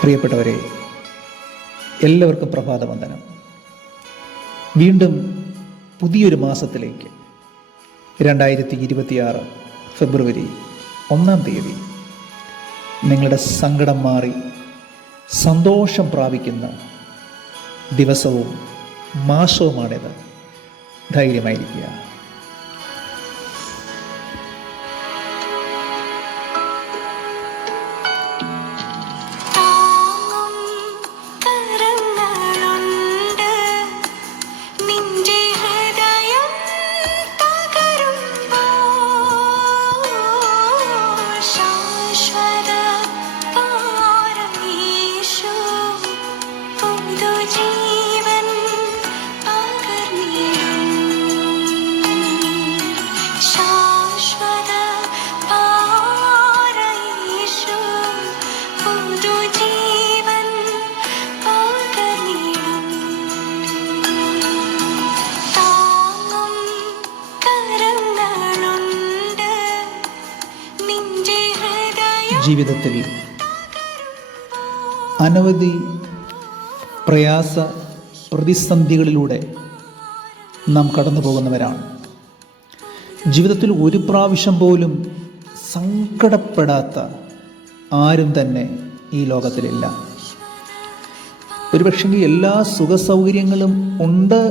പ്രിയപ്പെട്ടവരെ, എല്ലാവർക്കും പ്രഭാതവന്ദനം. വീണ്ടും പുതിയൊരു മാസത്തിലേക്ക് 2026 ഫെബ്രുവരി 1-ാം തീയതി നിങ്ങളുടെ സങ്കടം മാറി സന്തോഷം പ്രാപിക്കുന്ന ദിവസവും മാസവുമാണിത്. ധൈര്യമായിരിക്കുക. ജീവിതത്തിൽ അനവധി പ്രയാസ പ്രതിസന്ധികളിലൂടെ നാം കടന്നു പോകുന്നവരാണ്. ജീവിതത്തിൽ ഒരു പ്രാവശ്യം പോലും സങ്കടപ്പെടാത്ത ആരും തന്നെ ഈ ലോകത്തിലില്ല. ഒരുപക്ഷെ എല്ലാ സുഖസൗകര്യങ്ങളും ഉണ്ട്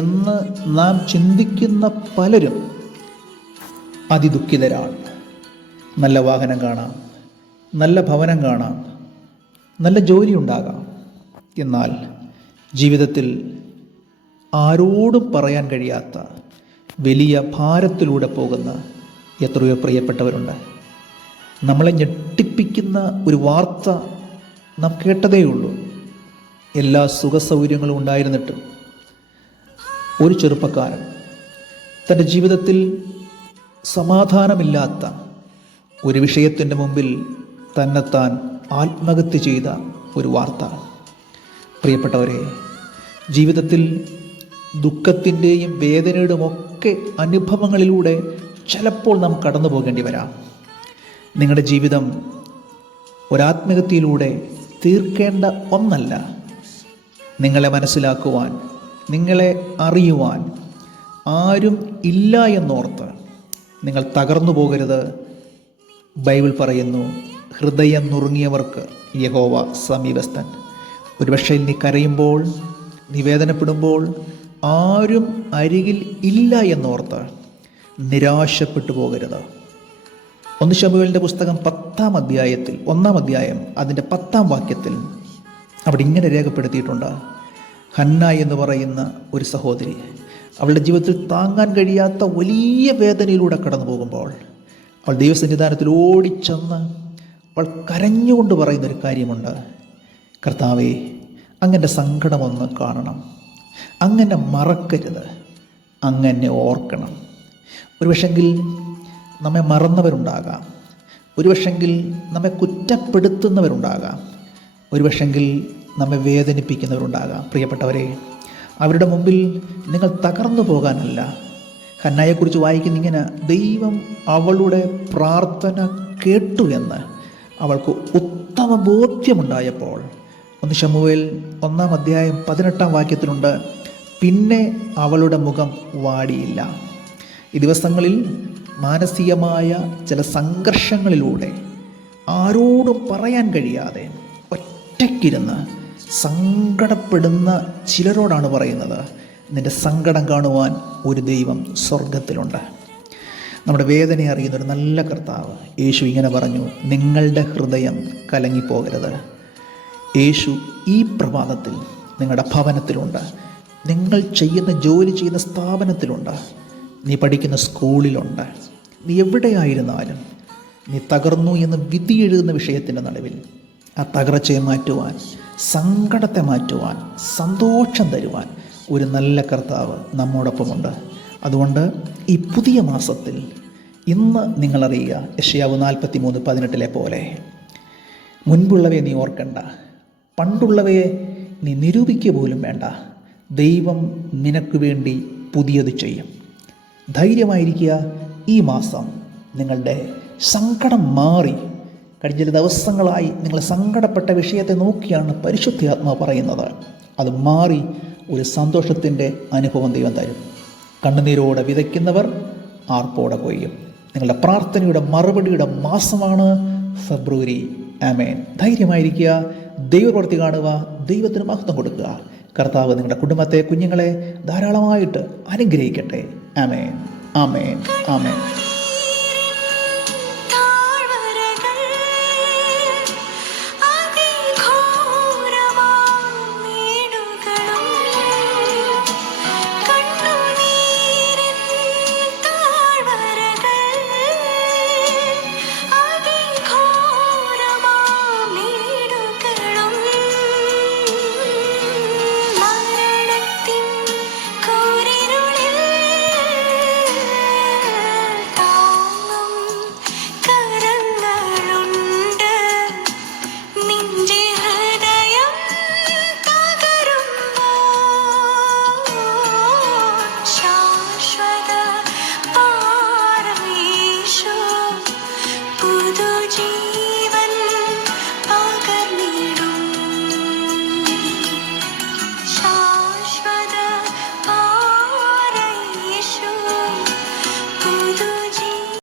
എന്ന് നാം ചിന്തിക്കുന്ന പലരും അതിദുഃഖിതരാണ്. നല്ല വാഹനം കാണാം, നല്ല ഭവനം കാണാം, നല്ല ജോലി ഉണ്ടാകാം. എന്നാൽ ജീവിതത്തിൽ ആരോടും പറയാൻ കഴിയാത്ത വലിയ ഭാരത്തിലൂടെ പോകുന്ന എത്രയോ പ്രിയപ്പെട്ടവരുണ്ട്. നമ്മളെ ഞെട്ടിപ്പിക്കുന്ന ഒരു വാർത്ത നാം കേട്ടതേയുള്ളൂ. എല്ലാ സുഖസൗകര്യങ്ങളും ഉണ്ടായിരുന്നിട്ടും ഒരു ചെറുപ്പക്കാരൻ തൻ്റെ ജീവിതത്തിൽ സമാധാനമില്ലാത്ത ഒരു വിഷയത്തിൻ്റെ മുമ്പിൽ തന്നെത്താൻ ആത്മഹത്യ ചെയ്ത ഒരു വാർത്ത. പ്രിയപ്പെട്ടവരെ, ജീവിതത്തിൽ ദുഃഖത്തിൻ്റെയും വേദനയുടെയും ഒക്കെ അനുഭവങ്ങളിലൂടെ ചിലപ്പോൾ നാം കടന്നു പോകേണ്ടി വരാം. നിങ്ങളുടെ ജീവിതം ഒരാത്മഹത്യയിലൂടെ തീർക്കേണ്ട ഒന്നല്ല. നിങ്ങളെ മനസ്സിലാക്കുവാൻ, നിങ്ങളെ അറിയുവാൻ ആരും ഇല്ല എന്നോർത്ത് നിങ്ങൾ തകർന്നു പോകരുത്. ബൈബിൾ പറയുന്നു, ഹൃദയം നുറുങ്ങിയവർക്ക് യഹോവ സമീപസ്ഥൻ. ഒരുപക്ഷെ നീ കരയുമ്പോൾ, നീ വേദനപ്പെടുമ്പോൾ ആരും അരികിൽ ഇല്ല എന്നോർത്ത് നിരാശപ്പെട്ടു പോകരുത്. 1 ശമൂവേലിൻ്റെ പുസ്തകം 10-ാം അധ്യായത്തിൽ 1-ാം അധ്യായം അതിൻ്റെ 10-ാം വാക്യത്തിൽ അവിടെ ഇങ്ങനെ രേഖപ്പെടുത്തിയിട്ടുണ്ട്. ഹന്ന എന്ന് പറയുന്ന ഒരു സഹോദരി അവളുടെ ജീവിതത്തിൽ താങ്ങാൻ കഴിയാത്ത വലിയ വേദനയിലൂടെ കടന്നു പോകുമ്പോൾ അവൾ ദൈവസന്നിധാനത്തിൽ ഓടിച്ചെന്ന് അവൾ കരഞ്ഞുകൊണ്ട് പറയുന്നൊരു കാര്യമുണ്ട്. കർത്താവേ, അങ്ങൻ്റെ സങ്കടമൊന്ന് കാണണം, അങ്ങനെ മറക്കരുത്, അങ്ങനെ ഓർക്കണം. ഒരുപക്ഷെങ്കിൽ നമ്മെ മറന്നവരുണ്ടാകാം, ഒരുപക്ഷെങ്കിൽ നമ്മെ കുറ്റപ്പെടുത്തുന്നവരുണ്ടാകാം, ഒരുപക്ഷെങ്കിൽ നമ്മെ വേദനിപ്പിക്കുന്നവരുണ്ടാകാം. പ്രിയപ്പെട്ടവരെ, അവരുടെ മുമ്പിൽ നിങ്ങൾ തകർന്നു പോകാനല്ല. ഹന്നയെക്കുറിച്ച് വായിക്കുന്ന ഇങ്ങനെ, ദൈവം അവളുടെ പ്രാർത്ഥന കേട്ടു എന്ന് അവൾക്ക് ഉത്തമ ബോധ്യമുണ്ടായപ്പോൾ 1 ശമൂവേൽ 1-ാം അധ്യായം 18-ാം വാക്യത്തിലുണ്ട്, പിന്നെ അവളുടെ മുഖം വാടിയില്ല. ഈ ദിവസങ്ങളിൽ മാനസികമായ ചില സംഘർഷങ്ങളിലൂടെ ആരോടും പറയാൻ കഴിയാതെ ഒറ്റയ്ക്കിരുന്ന് സങ്കടപ്പെടുന്ന ചിലരോടാണ് പറയുന്നത്, നിൻ്റെ സങ്കടം കാണുവാൻ ഒരു ദൈവം സ്വർഗത്തിലുണ്ട്. നമ്മുടെ വേദന അറിയുന്നൊരു നല്ല കർത്താവ് യേശു ഇങ്ങനെ പറഞ്ഞു, നിങ്ങളുടെ ഹൃദയം കലങ്ങിപ്പോകരുത്. യേശു ഈ പ്രഭാതത്തിൽ നിങ്ങളുടെ ഭവനത്തിലുണ്ട്, നിങ്ങൾ ചെയ്യുന്ന ജോലി ചെയ്യുന്ന സ്ഥാപനത്തിലുണ്ട്, നീ പഠിക്കുന്ന സ്കൂളിലുണ്ട്. നീ എവിടെയായിരുന്നാലും നീ തകർന്നു എന്ന് വിധി എഴുതുന്ന വിഷയത്തിൻ്റെ നടുവിൽ ആ തകർച്ചയെ മാറ്റുവാൻ, സങ്കടത്തെ മാറ്റുവാൻ, സന്തോഷം തരുവാൻ ഒരു നല്ല കർത്താവ് നമ്മോടൊപ്പമുണ്ട്. അതുകൊണ്ട് ഈ പുതിയ മാസത്തിൽ ഇന്ന് നിങ്ങളറിയുക, യെശയ്യാവ് 43:18 പോലെ, മുൻപുള്ളവയെ നീ ഓർക്കണ്ട, പണ്ടുള്ളവയെ നീ നിരൂപിക്കുക പോലും വേണ്ട, ദൈവം നിനക്ക് വേണ്ടി പുതിയത് ചെയ്യും. ധൈര്യമായിരിക്കുക. ഈ മാസം നിങ്ങളുടെ സങ്കടം മാറി കഴിഞ്ഞ ചില ദിവസങ്ങളായി നിങ്ങൾ സങ്കടപ്പെട്ട വിഷയത്തെ നോക്കിയാണ് പരിശുദ്ധാത്മാവ് പറയുന്നത്. അത് മാറി ഒരു സന്തോഷത്തിൻ്റെ അനുഭവം ദൈവം തരും. കണ്ണുനീരോടെ വിതയ്ക്കുന്നവർ ആർപ്പോടെ കൊയ്യും. നിങ്ങളുടെ പ്രാർത്ഥനയുടെ മറുപടിയുടെ മാസമാണ് ഫെബ്രുവരി. ആമേൻ. ധൈര്യമായിരിക്കുക, ദൈവപ്രവൃത്തി കാണുക, ദൈവത്തിന് മഹത്വം കൊടുക്കുക. കർത്താവ് നിങ്ങളുടെ കുടുംബത്തെ, കുഞ്ഞുങ്ങളെ ധാരാളമായിട്ട് അനുഗ്രഹിക്കട്ടെ. ആമേൻ, ആമേൻ, ആമേൻ.